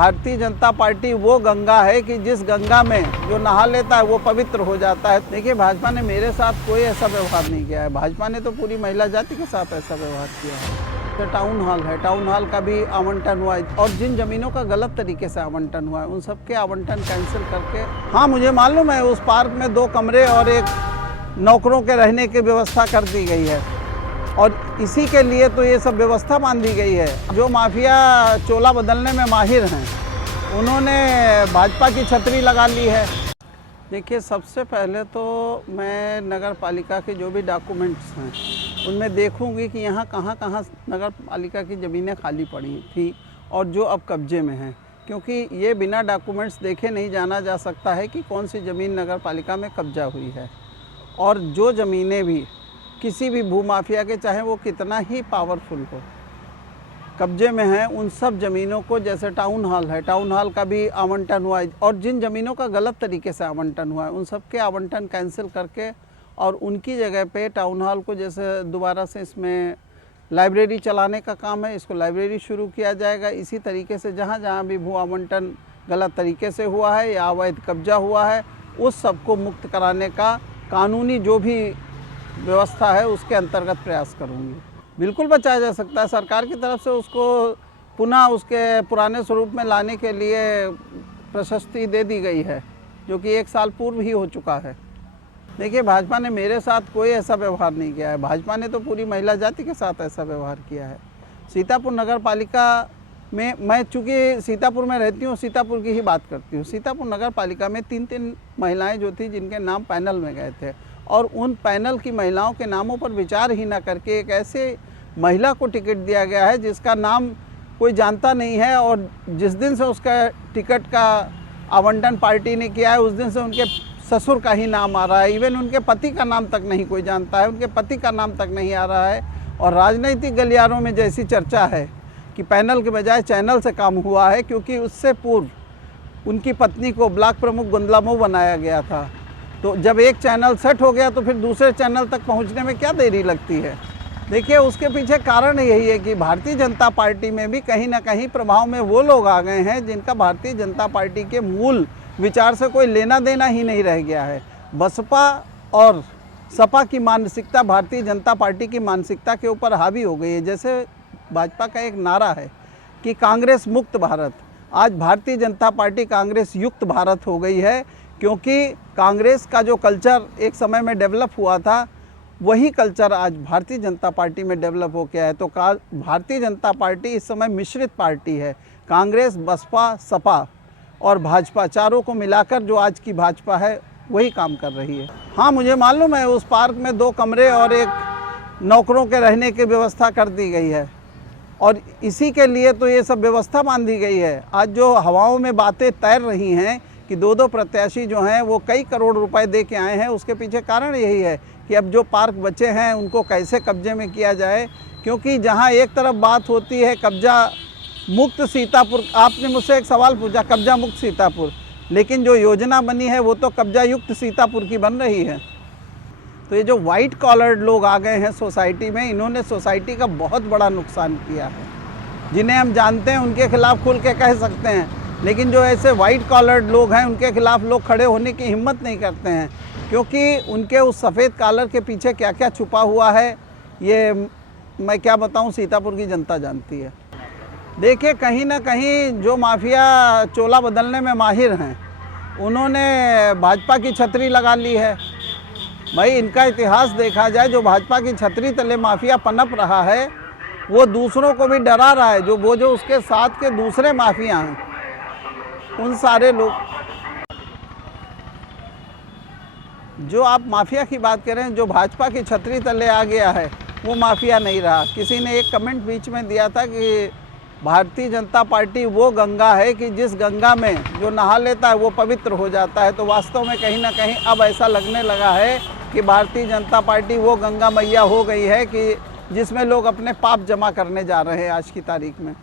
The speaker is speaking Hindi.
भारतीय जनता पार्टी वो गंगा है कि जिस गंगा में जो नहा लेता है वो पवित्र हो जाता है। देखिए, भाजपा ने मेरे साथ कोई ऐसा व्यवहार नहीं किया है। भाजपा ने तो पूरी महिला जाति के साथ ऐसा व्यवहार किया है। तो टाउन हॉल है, टाउन हॉल का भी आवंटन हुआ है और जिन जमीनों का गलत तरीके से आवंटन हुआ है उन सबके आवंटन कैंसिल करके, हाँ मुझे मालूम है, उस पार्क में 2 कमरे और एक नौकरों के रहने की व्यवस्था कर दी गई है और इसी के लिए तो ये सब व्यवस्था बांधी गई है। जो माफिया चोला बदलने में माहिर हैं उन्होंने भाजपा की छतरी लगा ली है। देखिए, सबसे पहले तो मैं नगर पालिका के जो भी डॉक्यूमेंट्स हैं उनमें देखूंगी कि यहाँ कहाँ कहाँ नगर पालिका की ज़मीनें खाली पड़ी थी और जो अब कब्जे में हैं, क्योंकि ये बिना डॉक्यूमेंट्स देखे नहीं जाना जा सकता है कि कौन सी ज़मीन नगर पालिका में कब्जा हुई है। और जो ज़मीनें भी किसी भी भूमाफिया के, चाहे वो कितना ही पावरफुल हो, कब्जे में हैं, उन सब ज़मीनों को, जैसे टाउन हॉल है, टाउन हॉल का भी आवंटन हुआ है और जिन ज़मीनों का गलत तरीके से आवंटन हुआ है उन सब के आवंटन कैंसिल करके और उनकी जगह पे टाउन हॉल को, जैसे दोबारा से इसमें लाइब्रेरी चलाने का काम है, इसको लाइब्रेरी शुरू किया जाएगा। इसी तरीके से जहाँ जहाँ भी भू आवंटन गलत तरीके से हुआ है या अवैध कब्जा हुआ है उस सबको मुक्त कराने का कानूनी जो भी व्यवस्था है उसके अंतर्गत प्रयास करूँगी। बिल्कुल बचाया जा सकता है। सरकार की तरफ से उसको पुनः उसके पुराने स्वरूप में लाने के लिए प्रशस्ति दे दी गई है, जो कि 1 साल पूर्व ही हो चुका है। देखिए, भाजपा ने मेरे साथ कोई ऐसा व्यवहार नहीं किया है। भाजपा ने तो पूरी महिला जाति के साथ ऐसा व्यवहार किया है। सीतापुर नगर पालिका में, मैं चूँकि सीतापुर में रहती हूँ, सीतापुर की ही बात करती हूँ। सीतापुर नगर पालिका में 3 महिलाएँ जो थी जिनके नाम पैनल में गए थे और उन पैनल की महिलाओं के नामों पर विचार ही ना करके एक ऐसे महिला को टिकट दिया गया है जिसका नाम कोई जानता नहीं है और जिस दिन से उसका टिकट का आवंटन पार्टी ने किया है उस दिन से उनके ससुर का ही नाम आ रहा है। इवन उनके पति का नाम तक नहीं कोई जानता है, उनके पति का नाम तक नहीं आ रहा है। और राजनीतिक गलियारों में जैसी चर्चा है कि पैनल के बजाय चैनल से काम हुआ है, क्योंकि उससे पूर्व उनकी पत्नी को ब्लॉक प्रमुख गुंदलामऊ बनाया गया था। तो जब एक चैनल सेट हो गया तो फिर दूसरे चैनल तक पहुंचने में क्या देरी लगती है। देखिए, उसके पीछे कारण यही है कि भारतीय जनता पार्टी में भी कहीं ना कहीं प्रभाव में वो लोग आ गए हैं जिनका भारतीय जनता पार्टी के मूल विचार से कोई लेना देना ही नहीं रह गया है। बसपा और सपा की मानसिकता भारतीय जनता पार्टी की मानसिकता के ऊपर हावी हो गई है। जैसे भाजपा का एक नारा है कि कांग्रेस मुक्त भारत, आज भारतीय जनता पार्टी कांग्रेस युक्त भारत हो गई है, क्योंकि कांग्रेस का जो कल्चर एक समय में डेवलप हुआ था वही कल्चर आज भारतीय जनता पार्टी में डेवलप हो गया है। तो भारतीय जनता पार्टी इस समय मिश्रित पार्टी है। कांग्रेस, बसपा, सपा और भाजपा चारों को मिलाकर जो आज की भाजपा है वही काम कर रही है। हाँ मुझे मालूम है, उस पार्क में 2 कमरे और एक नौकरों के रहने की व्यवस्था कर दी गई है और इसी के लिए तो ये सब व्यवस्था बांधी गई है। आज जो हवाओं में बातें तैर रही हैं कि 2 प्रत्याशी जो हैं वो कई करोड़ रुपए दे के आए हैं, उसके पीछे कारण यही है कि अब जो पार्क बचे हैं उनको कैसे कब्जे में किया जाए। क्योंकि जहाँ एक तरफ बात होती है कब्जा मुक्त सीतापुर, आपने मुझसे एक सवाल पूछा कब्जा मुक्त सीतापुर, लेकिन जो योजना बनी है वो तो कब्जा युक्त सीतापुर की बन रही है। तो ये जो वाइट कॉलर्ड लोग आ गए हैं सोसाइटी में, इन्होंने सोसाइटी का बहुत बड़ा नुकसान किया है। जिन्हें हम जानते हैं उनके खिलाफ खुल के कह सकते हैं, लेकिन जो ऐसे वाइट कॉलर्ड लोग हैं उनके खिलाफ लोग खड़े होने की हिम्मत नहीं करते हैं, क्योंकि उनके उस सफ़ेद कॉलर के पीछे क्या क्या छुपा हुआ है ये मैं क्या बताऊं, सीतापुर की जनता जानती है। देखिए, कहीं ना कहीं जो माफिया चोला बदलने में माहिर हैं उन्होंने भाजपा की छतरी लगा ली है। भाई, इनका इतिहास देखा जाए, जो भाजपा की छतरी तले माफिया पनप रहा है वो दूसरों को भी डरा रहा है। जो उसके साथ के दूसरे माफिया हैं उन सारे लोग, जो आप माफिया की बात कर रहे हैं, जो भाजपा की छतरी तले आ गया है वो माफिया नहीं रहा। किसी ने एक कमेंट बीच में दिया था कि भारतीय जनता पार्टी वो गंगा है कि जिस गंगा में जो नहा लेता है वो पवित्र हो जाता है। तो वास्तव में कहीं ना कहीं अब ऐसा लगने लगा है कि भारतीय जनता पार्टी वो गंगा मैया हो गई है कि जिसमें लोग अपने पाप जमा करने जा रहे हैं आज की तारीख में।